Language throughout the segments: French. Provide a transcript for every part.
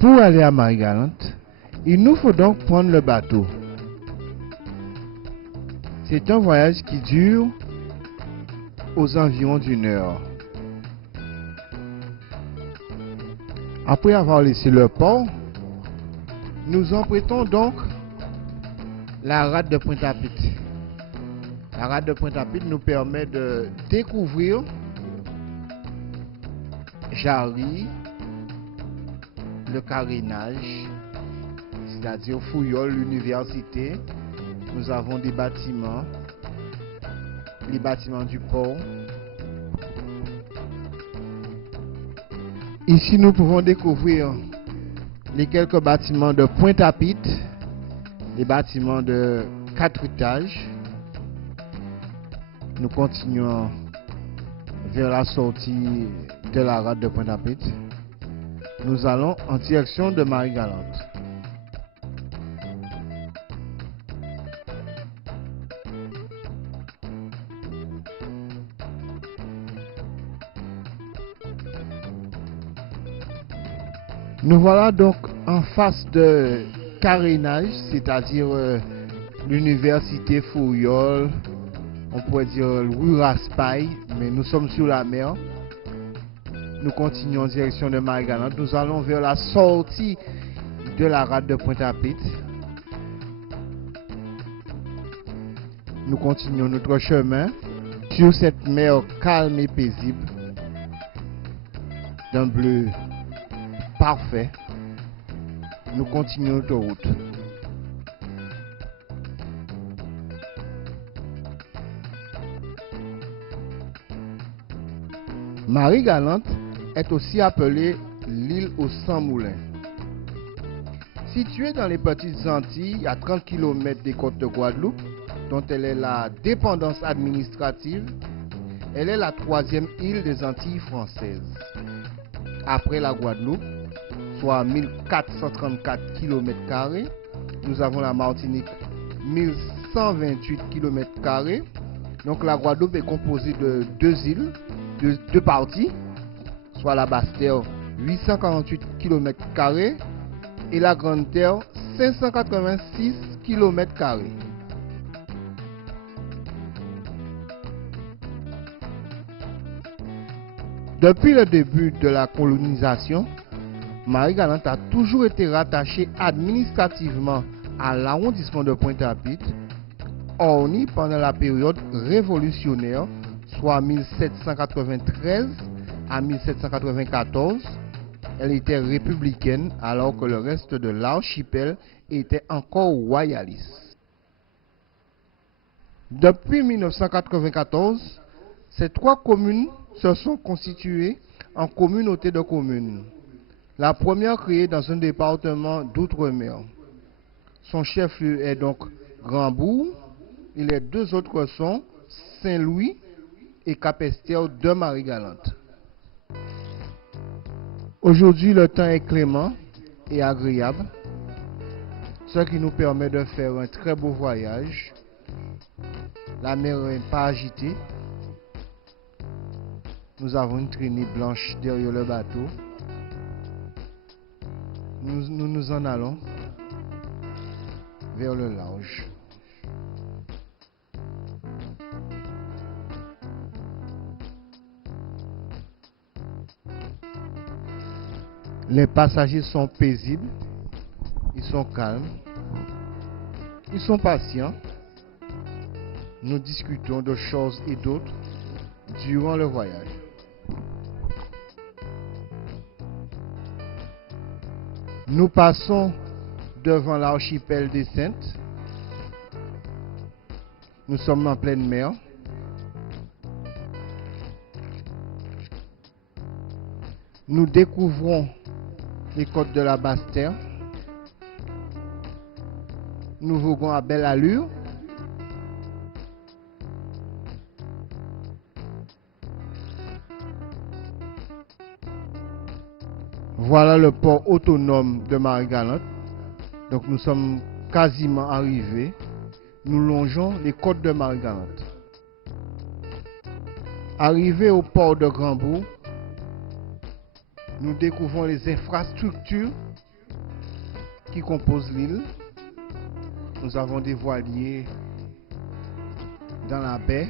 Pour aller à Marie-Galante, il nous faut donc prendre le bateau. C'est un voyage qui dure aux environs d'une heure. Après avoir laissé le port, nous empruntons donc la rade de Pointe-à-Pitre. La rade de Pointe-à-Pitre nous permet de découvrir Jarry, le carénage, c'est-à-dire Fouillol, l'université. Nous avons des bâtiments, les bâtiments du port. Ici, nous pouvons découvrir les quelques bâtiments de Pointe-à-Pitre, les bâtiments de 4 étages. Nous continuons vers la sortie de la rade de Pointe-à-Pitre. Nous allons en direction de Marie-Galante. Nous voilà donc en face de carénage, c'est-à-dire l'université Fouillol, on pourrait dire Louis Raspail, mais nous sommes sur la mer. Nous continuons en direction de Marie-Galante. Nous allons vers la sortie de la rade de Pointe-à-Pitre. Nous continuons notre chemin sur cette mer calme et paisible, d'un bleu parfait. Nous continuons notre route. Marie-Galante est aussi appelée l'île aux 100 moulins. Située dans les petites Antilles, à 30 km des côtes de Guadeloupe, dont elle est la dépendance administrative, elle est la 3e île des Antilles françaises. Après la Guadeloupe, soit 1434 km², nous avons la Martinique, 1128 km². Donc la Guadeloupe est composée de 2 îles, deux parties, soit la Basse-Terre, 848 km² et la Grande-Terre, 586 km². Depuis le début de la colonisation, Marie-Galante a toujours été rattachée administrativement à l'arrondissement de Pointe-à-Pitre, hormis pendant la période révolutionnaire, soit 1793 à 1794. Elle était républicaine alors que le reste de l'archipel était encore royaliste. Depuis 1994, ces 3 communes se sont constituées en communauté de communes. La première créée dans un département d'outre-mer. Son chef-lieu est donc Grandbourg et les 2 autres sont Saint-Louis et Cap-Esther de Marie-Galante. Aujourd'hui, le temps est clément et agréable, ce qui nous permet de faire un très beau voyage. La mer n'est pas agitée. Nous avons une traînée blanche derrière le bateau. Nous en allons vers le large. Les passagers sont paisibles, ils sont calmes, ils sont patients. Nous discutons de choses et d'autres durant le voyage. Nous passons devant l'archipel des Saintes. Nous sommes en pleine mer. Nous découvrons les côtes de la Basse-Terre. Nous voguons à belle allure. Voilà le port autonome de Marie-Galante. Donc nous sommes quasiment arrivés. Nous longeons les côtes de Marie-Galante. Arrivés au port de Grandbourg, nous découvrons les infrastructures qui composent l'île. Nous avons des voiliers dans la baie,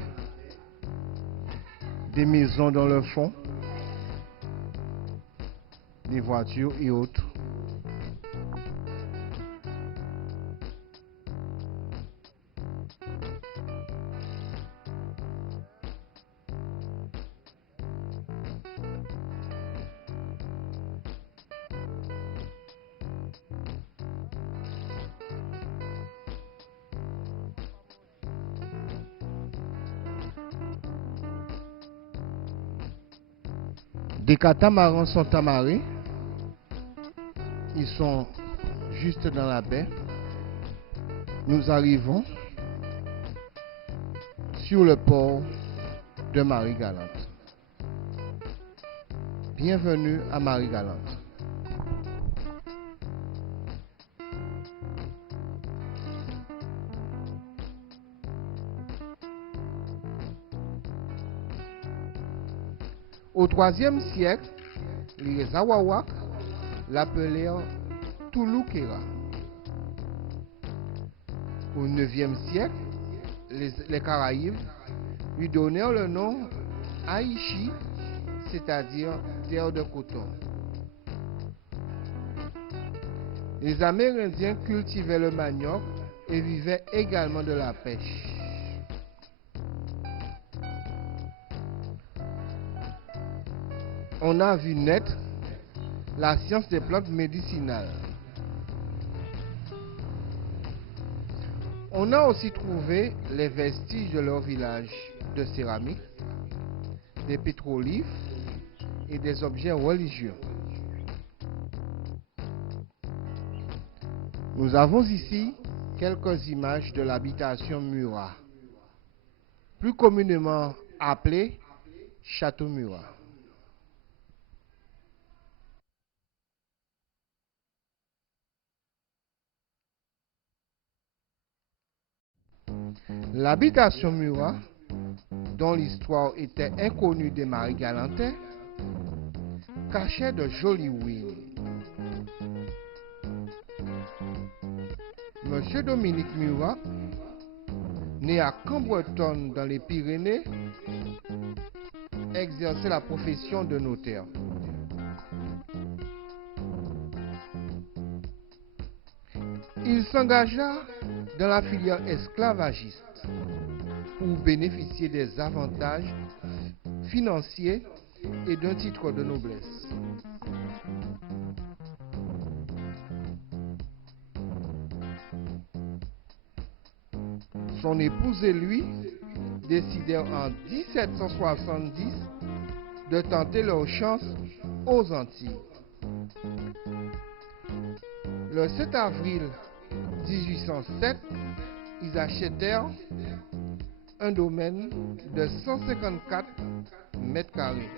des maisons dans le fond, des voitures et autres. Des catamarans sont amarrés. Ils sont juste dans la baie. Nous arrivons sur le port de Marie-Galante. Bienvenue à Marie-Galante. Au IIIe siècle, les Awawak l'appelèrent Touloukera. Au IXe siècle, les Caraïbes lui donnèrent le nom Haïchi, c'est-à-dire terre de coton. Les Amérindiens cultivaient le manioc et vivaient également de la pêche. On a vu naître la science des plantes médicinales. On a aussi trouvé les vestiges de leur village de céramique, des pétrolifes et des objets religieux. Nous avons ici quelques images de l'habitation Murat, plus communément appelée Château Murat. L'habitation Murat, dont l'histoire était inconnue des Marie-Galantais, cachait de jolies ruines. Monsieur Dominique Murat, né à Cambreton dans les Pyrénées, exerçait la profession de notaire. Il s'engagea dans la filière esclavagiste pour bénéficier des avantages financiers et d'un titre de noblesse. Son épouse et lui décidèrent en 1770 de tenter leur chance aux Antilles. Le 7 avril 1807, ils achetèrent un domaine de 154 mètres carrés.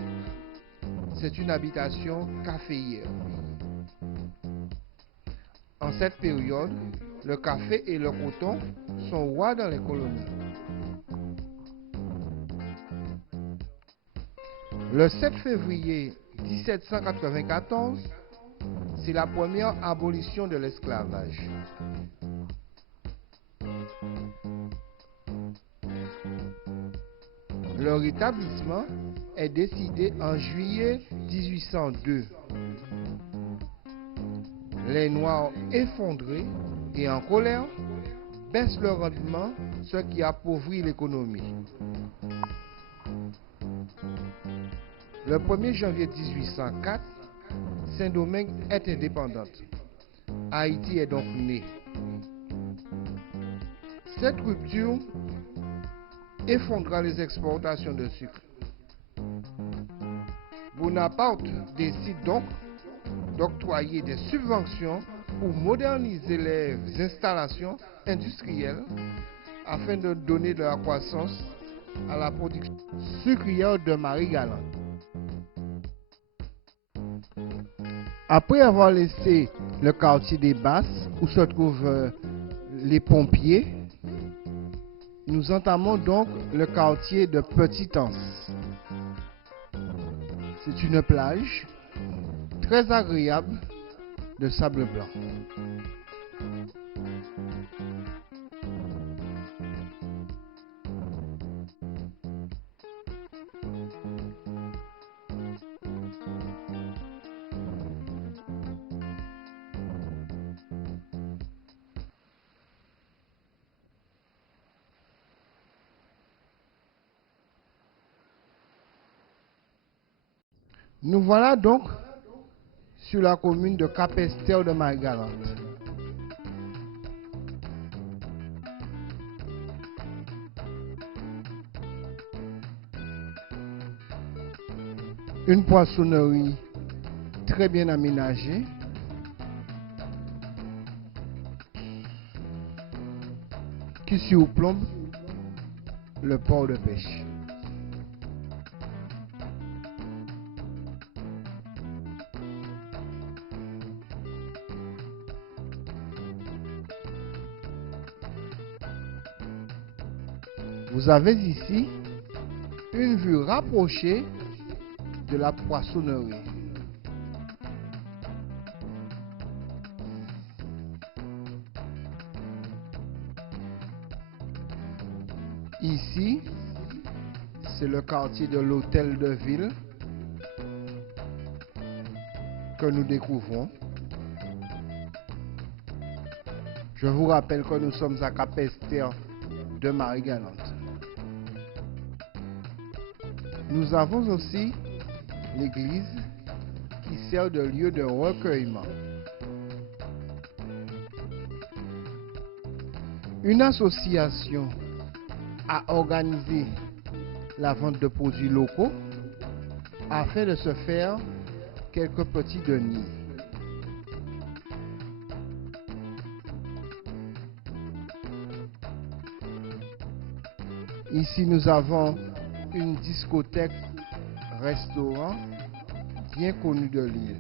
C'est une habitation caféière. En cette période, le café et le coton sont rois dans les colonies. Le 7 février 1794, c'est la première abolition de l'esclavage. Le rétablissement est décidé en juillet 1802. Les Noirs effondrés et en colère baissent le rendement, ce qui appauvrit l'économie. Le 1er janvier 1804, Saint-Domingue est indépendante. Haïti est donc née. Cette rupture effondra les exportations de sucre. Bonaparte décide donc d'octroyer des subventions pour moderniser les installations industrielles afin de donner de la croissance à la production sucrière de Marie-Galante. Après avoir laissé le quartier des Basses où se trouvent les pompiers, nous entamons donc le quartier de Petit-Anse. C'est une plage très agréable de sable blanc. Nous voilà donc sur la commune de Capesterre de Marie-Galante. Une poissonnerie très bien aménagée, qui surplombe le port de pêche. Vous avez ici une vue rapprochée de la poissonnerie. Ici, c'est le quartier de l'hôtel de ville que nous découvrons. Je vous rappelle que nous sommes à Capesterre de Marie-Galante. Nous avons aussi l'église qui sert de lieu de recueillement. Une association a organisé la vente de produits locaux afin de se faire quelques petits deniers. Ici, nous avons une discothèque-restaurant bien connue de l'île.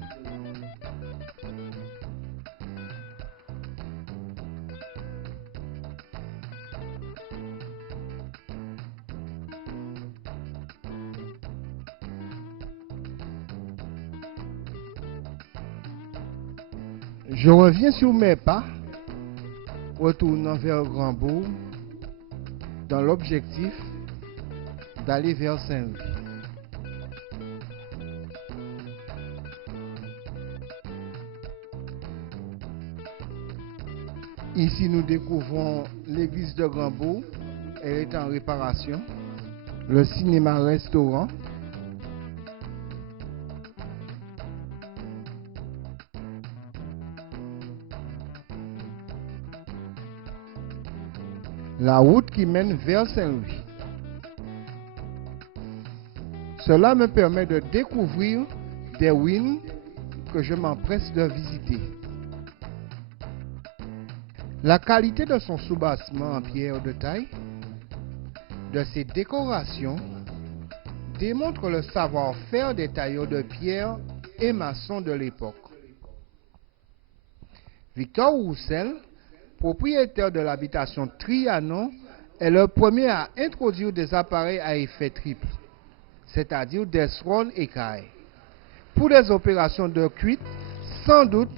Je reviens sur mes pas, retournant vers Grandbourg, dans l'objectif d'aller vers Saint-Louis. Ici, nous découvrons l'église de Grandbourg. Elle est en réparation. Le cinéma-restaurant. La route qui mène vers Saint-Louis. Cela me permet de découvrir des ruines que je m'empresse de visiter. La qualité de son soubassement en pierre de taille, de ses décorations, démontre le savoir-faire des tailleurs de pierre et maçons de l'époque. Victor Roussel, propriétaire de l'habitation Trianon, est le premier à introduire des appareils à effet triple, c'est-à-dire des rondes écailles, pour des opérations de cuite, sans doute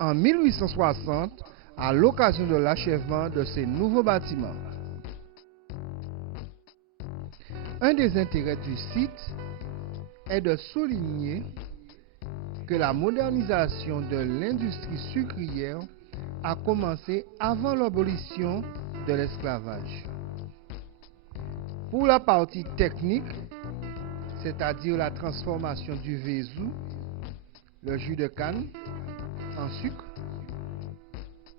en 1860, à l'occasion de l'achèvement de ces nouveaux bâtiments. Un des intérêts du site est de souligner que la modernisation de l'industrie sucrière a commencé avant l'abolition de l'esclavage. Pour la partie technique, c'est-à-dire la transformation du vésou, le jus de canne, en sucre,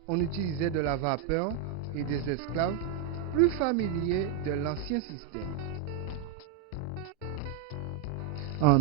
on utilisait de la vapeur et des esclaves plus familiers de l'ancien système. En